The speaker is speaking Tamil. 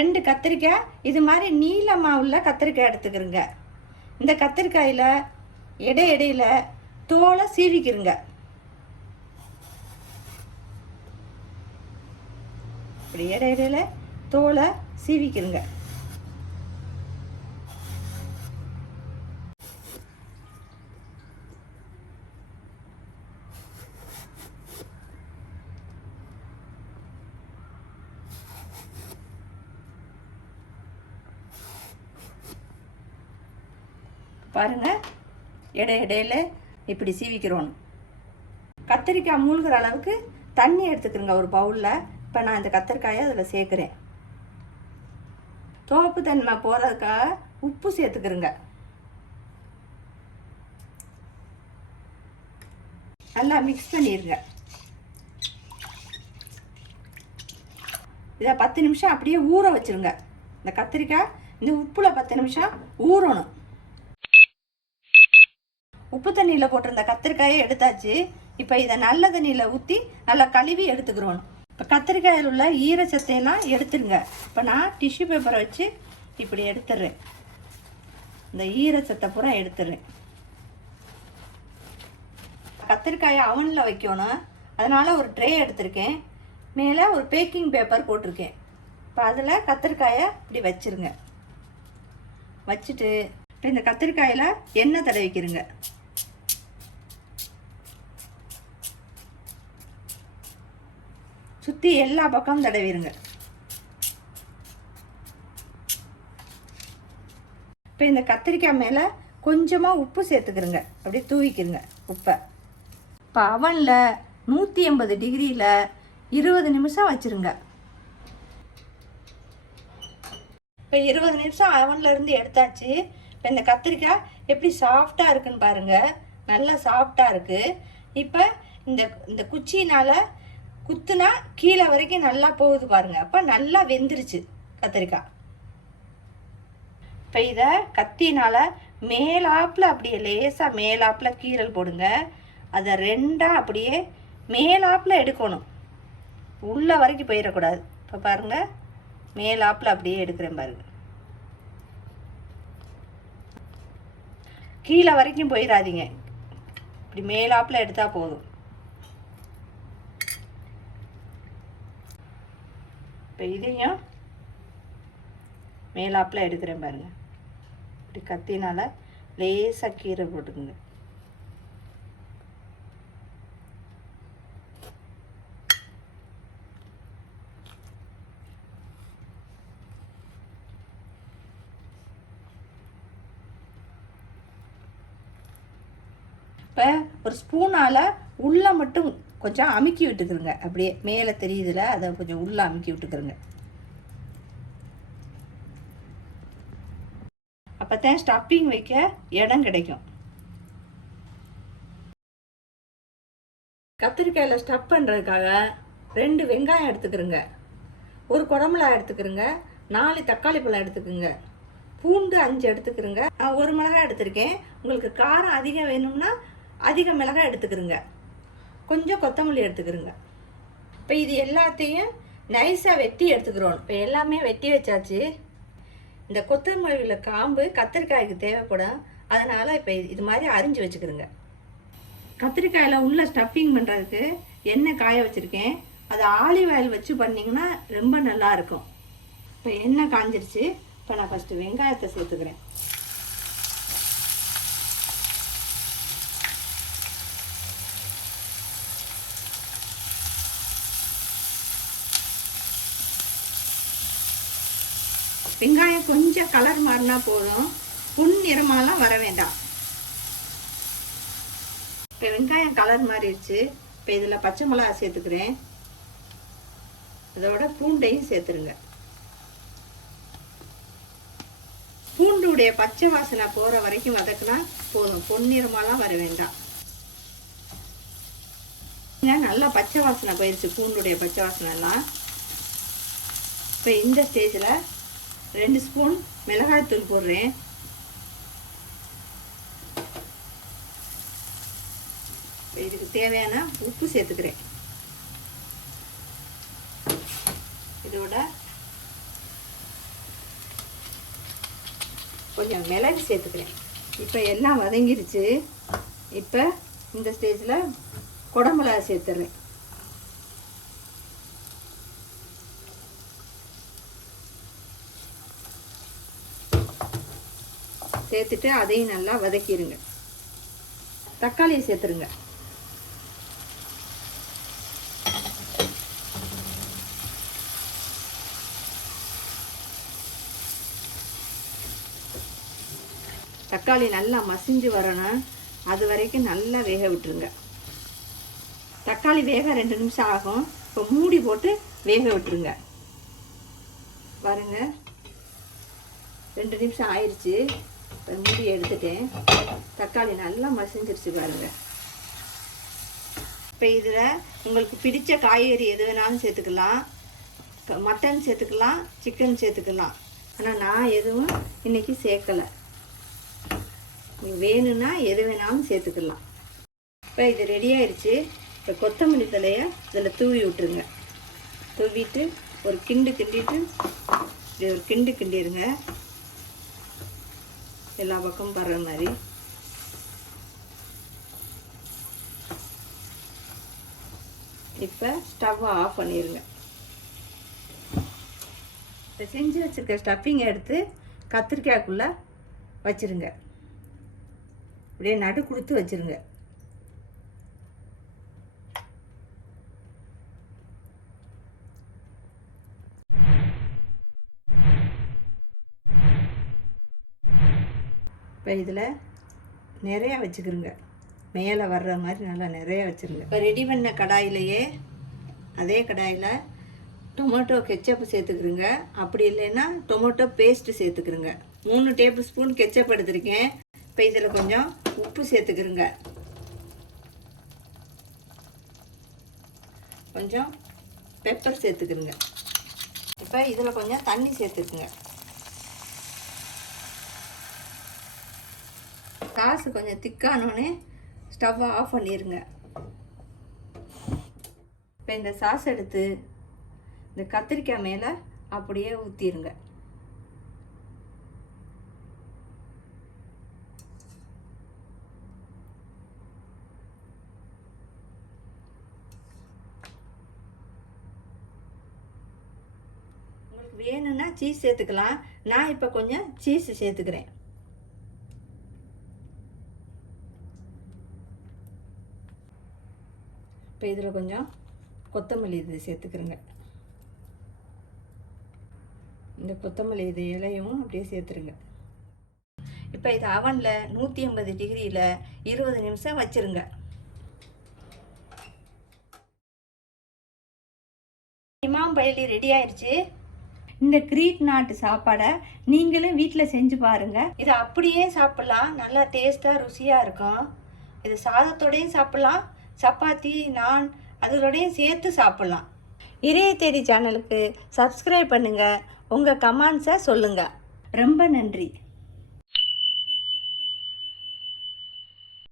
2 கத்திரிக்காய் இது மாதிரி நீளமாக உள்ள கத்திரிக்காய் எடுத்துக்கிறங்க. இந்த கத்திரிக்காயில் இடையில தோலை சீவிக்கிறங்க. இப்படி இடையில தோலை சீவிக்கிறங்க. பாருங்க, இடையில இப்படி சீவிக்கிறோம். கத்திரிக்காய் மூழ்கிற அளவுக்கு தண்ணி எடுத்துக்கிறங்க ஒரு பவுலில். இப்போ நான் இந்த கத்திரிக்காயை அதில் சேர்க்குறேன். துவப்பு தன்மை போகிறதுக்காக உப்பு சேர்த்துக்கிறங்க. நல்லா மிக்ஸ் பண்ணிடுங்க. இதை 10 நிமிஷம் அப்படியே ஊற வச்சுருங்க. இந்த கத்திரிக்காய் இந்த உப்பில் 10 நிமிஷம் ஊறணும். உப்பு தண்ணியில் போட்டிருந்த கத்திரிக்காயை எடுத்தாச்சு. இப்போ இதை நல்ல தண்ணியில் ஊற்றி நல்லா கழுவி எடுத்துக்கிறோம். இப்போ கத்திரிக்காயில் உள்ள ஈரச்சத்தையெல்லாம் எடுத்துருங்க. இப்போ நான் டிஷ்யூ பேப்பரை வச்சு இப்படி எடுத்துடுறேன். இந்த ஈரச்சத்தை பூரா எடுத்துடுறேன். கத்திரிக்காயை அவனில் வைக்கணும். அதனால் ஒரு ட்ரே எடுத்திருக்கேன். மேலே ஒரு பேக்கிங் பேப்பர் போட்டிருக்கேன். இப்போ அதில் கத்திரிக்காயை இப்படி வச்சுருங்க. வச்சுட்டு இப்போ இந்த கத்திரிக்காயில் எண்ணெய் தடவிக்கிறங்க. சுற்றி எல்லா பக்கமும் தடவிடுங்க. இப்போ இந்த கத்திரிக்காய் மேலே கொஞ்சமாக உப்பு சேர்த்துக்கிறங்க. அப்படியே தூவிக்கிறங்க உப்பை. இப்போ அவனில் 180 டிகிரியில் 20 நிமிஷம் வச்சுருங்க. இப்போ 20 நிமிஷம் அவனில் இருந்து எடுத்தாச்சு. இப்போ இந்த கத்திரிக்காய் எப்படி சாஃப்டாக இருக்குன்னு பாருங்கள். நல்லா சாஃப்டாக இருக்குது. இப்போ இந்த குச்சினால் குத்துனா கீழே வரைக்கும் நல்லா போகுது பாருங்க. அப்போ நல்லா வெந்துருச்சு கத்திரிக்காய். இப்போ இதை கத்தினால மேலாப்பில் அப்படியே லேசாக மேலாப்பில் கீரல் போடுங்க. அதை 2ஆக அப்படியே மேலாப்பில் எடுக்கணும். உள்ள வரைக்கும் போயிடக்கூடாது. இப்போ பாருங்க, மேலாப்பில் அப்படியே எடுக்கிறேன் பாருங்க. கீழே வரைக்கும் போயிடாதீங்க. இப்படி மேலாப்பில் எடுத்தால் போதும். இப்போ இதையும் மேலாப்பில் எடுக்கிறேன் பாருங்க. இப்படி கத்தினால் லேசாக கீரை போட்டுக்குங்க. இப்போ ஒரு ஸ்பூனால் உள்ளே மட்டும் கொஞ்சம் அமுக்கி விட்டுக்கிறங்க. அப்படியே மேலே தெரியுதுல, அதை கொஞ்சம் உள்ளே அமுக்கி விட்டுக்கிறங்க. அப்போ தான் ஸ்டஃபிங் வைக்க இடம் கிடைக்கும். கத்திரிக்காயில் ஸ்டஃப் பண்ணுறதுக்காக 2 வெங்காயம் எடுத்துக்கிறங்க. ஒரு குடமிளகாய் எடுத்துக்கிறங்க. 4 தக்காளி பழம் எடுத்துக்கிறங்க. பூண்டு 5 எடுத்துக்கிறங்க. நான் 1 மிளகாய் எடுத்திருக்கேன். உங்களுக்கு காரம் அதிகம் வேணும்னா அதிக மிளகாய் எடுத்துக்கிறங்க. கொஞ்சம் கொத்தமல்லி எடுத்துக்கிறங்க. இப்போ இது எல்லாத்தையும் நைஸாக வெட்டி எடுத்துக்கிறோம். இப்போ எல்லாமே வெட்டி வச்சாச்சு. இந்த கொத்தமல்லியில் காம்பு கத்திரிக்காய்க்கு தேவைப்படும். அதனால் இப்போ இது மாதிரி அரிஞ்சு வச்சுக்கிறோங்க. கத்திரிக்காயில் உள்ள ஸ்டஃபிங் பண்ணுறதுக்கு எண்ணெய் காய வச்சுருக்கேன். அது ஆலிவ் ஆயில் வச்சு பண்ணிங்கன்னா ரொம்ப நல்லாயிருக்கும். இப்போ எண்ணெய் காஞ்சிருச்சு. இப்போ நான் ஃபஸ்ட்டு வெங்காயத்தை சேர்த்துக்கிறேன். வெங்காயம் கொஞ்சம் கலர் மாறினா போதும். பொன் நிறமாலாம் வர வேண்டாம். இப்போ வெங்காயம் கலர் மாறிடுச்சு. இப்போ இதில் பச்சை மிளகா சேர்த்துக்கிறேன். இதோட பூண்டையும் சேர்த்துருங்க. பூண்டுடைய பச்சை வாசனை போகிற வரைக்கும் வதக்குனா போதும். பொன்னிறமாலாம் வர வேண்டாம். நல்லா பச்சை வாசனை போயிடுச்சு, பூண்டுடைய பச்சை வாசனைலாம். இப்போ இந்த ஸ்டேஜில் 2 ஸ்பூன் மிளகாய்த்தூள் போடுறேன். இதுக்கு தேவையான உப்பு சேர்த்துக்கிறேன். இதோட கொஞ்சம் மிளகு சேர்த்துக்கிறேன். இப்போ எல்லாம் வதங்கிருச்சு. இப்போ இந்த ஸ்டேஜில் குடமிளகா சேர்த்துறேன். சேர்த்துட்டு அதையும் நல்லா வதக்கிடுங்க. தக்காளியை சேர்த்துருங்க. தக்காளி நல்லா மசிஞ்சு வரணும், அது வரைக்கும் நல்லா வேக விட்டுருங்க. தக்காளி வேக 2 நிமிஷம் ஆகும். இப்போ மூடி போட்டு வேக விட்டுருங்க. பாருங்க 2 நிமிஷம் ஆயிடுச்சு. இப்போ மூடி எடுத்துட்டேன். தக்காளி நல்லா மசிஞ்சிருச்சு பாருங்க. இப்போ இதில் உங்களுக்கு பிடிச்ச காய்கறி எது வேணாலும் சேர்த்துக்கலாம். மட்டன் சேர்த்துக்கலாம், சிக்கன் சேர்த்துக்கலாம். ஆனால் நான் எதுவும் இன்றைக்கி சேர்க்கலை. வேணும்னா எது வேணாலும் சேர்த்துக்கலாம். இப்போ இது ரெடி ஆயிடுச்சு. இப்போ கொத்தமல்லி தலையை இதில் தூவி விட்டுருங்க. தூவிட்டு ஒரு கிண்டிட்டு இப்படி ஒரு கிண்டிடுங்க. எல்லா பக்கமும் படுற மாதிரி. இப்போ ஸ்டவ்வை ஆஃப் பண்ணிடுங்க. இப்போ செஞ்சு வச்சுருக்க ஸ்டஃபிங்கை எடுத்து கத்திரிக்காய்க்குள்ளே வச்சுருங்க. அப்படியே நடு கொடுத்து வச்சுருங்க. இப்போ இதில் நிறையா வச்சுக்கிறோங்க. மேலே வர்ற மாதிரி நல்லா நிறையா வச்சுருங்க. இப்போ ரெடி பண்ண கடாயிலையே அதே கடாயில் டொமேட்டோ கெச்சப் சேர்த்துக்கிறோங்க. அப்படி இல்லைன்னா டொமேட்டோ பேஸ்ட்டு சேர்த்துக்கிறோங்க. 3 டேபிள் ஸ்பூன் கெச்சப் எடுத்துருக்கேன். இப்போ இதில் கொஞ்சம் உப்பு சேர்த்துக்கிறோங்க. கொஞ்சம் பெப்பர் சேர்த்துக்கிறோங்க. இப்போ இதில் கொஞ்சம் தண்ணி சேர்த்துக்குங்க. காசு கொஞ்சம் திக்கானோடனே ஸ்டவ்வை ஆஃப் பண்ணிடுங்க. இப்போ இந்த சாஸ் எடுத்து இந்த கத்திரிக்காய் மேலே அப்படியே ஊற்றிடுங்க. உங்களுக்கு வேணும்னா சீஸ் சேர்த்துக்கலாம். நான் இப்போ கொஞ்சம் சீஸ் சேர்த்துக்கிறேன். இப்போ இதில் கொஞ்சம் கொத்தமல்லி இது சேர்த்துக்கிறேங்க. இந்த கொத்தமல்லி இது இலையும் அப்படியே சேர்த்துருங்க. இப்போ இது அவனில் 180 டிகிரியில் 20 நிமிஷம் வச்சுருங்க. இமாம் பைலி ரெடி ஆயிடுச்சு. இந்த கிரீக் நாட்டு சாப்பாடை நீங்களும் வீட்டில் செஞ்சு பாருங்கள். இதை அப்படியே சாப்பிட்லாம். நல்லா டேஸ்ட்டாக ருசியாக இருக்கும். இது சாதத்தோடையும் சாப்பிட்லாம், சப்பாத்தி நான் அதோடையும் சேர்த்து சாப்பிட்லாம். இறைய தேடி சேனலுக்கு சப்ஸ்கிரைப் பண்ணுங்கள். உங்கள் கமெண்ட்ஸை சொல்லுங்கள். ரொம்ப நன்றி.